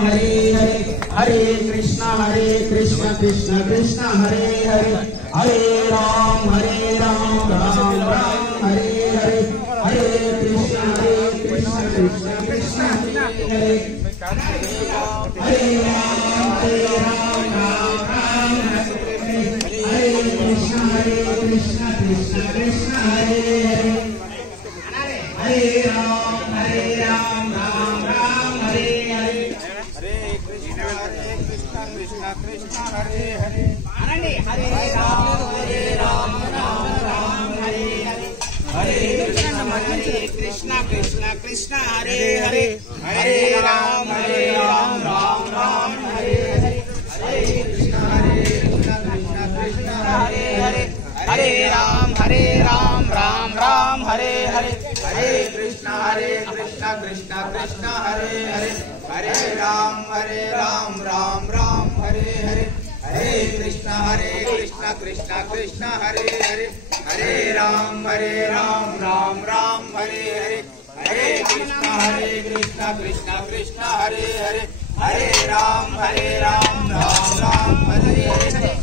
Hare Hare Hare Krishna Krishna Krishna Hare Hare Hare Ram Ram Ram Hare Hare Hare Krishna Krishna Krishna Hare Hare Hare Ram Ram Ram Hare Hare Krishna Krishna Krishna Hare Hare Hare Ram Ram Ram Hare Hare Hare Krishna Krishna Krishna Hare Hare Hare Ram Ram Ram Hare Hare Hare Krishna Krishna Krishna Hare Hare Hare Ram Ram Ram Hare Hare Hare Krishna Krishna Krishna Hare Hare Hare Ram Ram Ram Hare Hare Hare Krishna Krishna Krishna Hare Hare Hare Ram Ram Ram Hare Hare Hare Krishna Krishna Krishna Hare Hare Hare Ram Ram Ram Hare Hare Hare Krishna Krishna Krishna Hare Hare Hare Ram Ram Ram Hare Hare